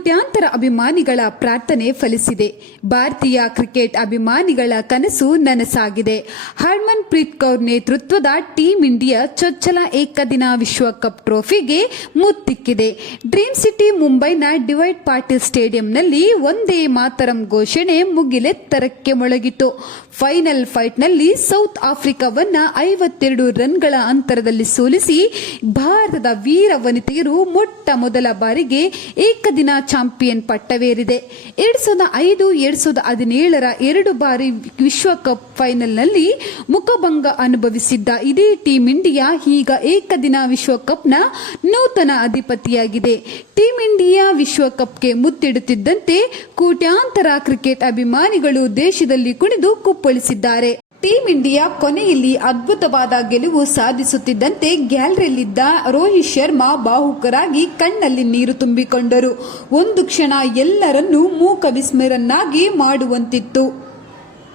ಕೋಟ್ಯಾಂತರ ಅಭಿಮಾನಿಗಳ ಪ್ರಾರ್ಥನೆ ಫಲಿಸಿದೆ. ಭಾರತೀಯ ಕ್ರಿಕೆಟ್ ಅಭಿಮಾನಿಗಳ ಕನಸು ನನಸಾಗಿದೆ. ಹರ್ಮನ್ ಪ್ರೀತ್ ಕೌರ್ ನೇತೃತ್ವದ ಟೀಂ ಇಂಡಿಯಾ ಚೊಚ್ಚಲ ಏಕದಿನ ವಿಶ್ವಕಪ್ ಟ್ರೋಫಿಗೆ ಮುತ್ತಿಕ್ಕಿದೆ. ಡ್ರೀಮ್ ಸಿಟಿ ಮುಂಬೈನ ಡಿವೈಡ್ ಪಾಟೀಲ್ ಸ್ಟೇಡಿಯಂನಲ್ಲಿ ಒಂದೇ ಮಾತರಂ ಘೋಷಣೆ ಮುಗಿಲೆತ್ತರಕ್ಕೆ ಮೊಳಗಿತು ಫೈನಲ್ ಫೈಟ್ನಲ್ಲಿ ಸೌತ್ ಆಫ್ರಿಕಾವನ್ನ ಐವತ್ತೆರಡು ರನ್ಗಳ ಅಂತರದಲ್ಲಿ ಸೋಲಿಸಿ, ಭಾರತದ ವೀರ ವನಿತೆಯರು ಮೊಟ್ಟ ಮೊದಲ ಬಾರಿಗೆ ಏಕದಿನ ಚಾಂಪಿಯನ್ ಪಟ್ಟವೇರಿದೆ. ಎರಡ್ ಸಾವಿರದ ಐದು, ಎರಡ್ ಸಾವಿರದ ಹದಿನೇಳರ ಎರಡು ಬಾರಿ ವಿಶ್ವಕಪ್ ಫೈನಲ್ನಲ್ಲಿ ಮುಖಭಂಗ ಅನುಭವಿಸಿದ್ದ ಇದೇ ಟೀಂ ಇಂಡಿಯಾ ಈಗ ಏಕದಿನ ವಿಶ್ವಕಪ್ನ ನೂತನ ಅಧಿಪತಿಯಾಗಿದೆ. ಟೀಂ ಇಂಡಿಯಾ ವಿಶ್ವಕಪ್ಗೆ ಮುತ್ತಿಡುತ್ತಿದ್ದಂತೆ ಕೋಟ್ಯಾಂತರ ಕ್ರಿಕೆಟ್ ಅಭಿಮಾನಿಗಳು ದೇಶದಲ್ಲಿ ಕುಣಿದು ಕುಪ್ಪಳಿಸಿದ್ದಾರೆ. ಟೀಂ ಇಂಡಿಯಾ ಕೊನೆಯಲ್ಲಿ ಅದ್ಭುತವಾದ ಗೆಲುವು ಸಾಧಿಸುತ್ತಿದ್ದಂತೆ ಗ್ಯಾಲರಿಯಲ್ಲಿದ್ದ ರೋಹಿತ್ ಶರ್ಮಾ ಬಾಹುಕರಾಗಿ ಕಣ್ಣಲ್ಲಿ ನೀರು ತುಂಬಿಕೊಂಡರು. ಒಂದು ಕ್ಷಣ ಎಲ್ಲರನ್ನೂ ಮೂಕ ವಿಸ್ಮರನ್ನಾಗಿ ಮಾಡುವಂತಿತ್ತು.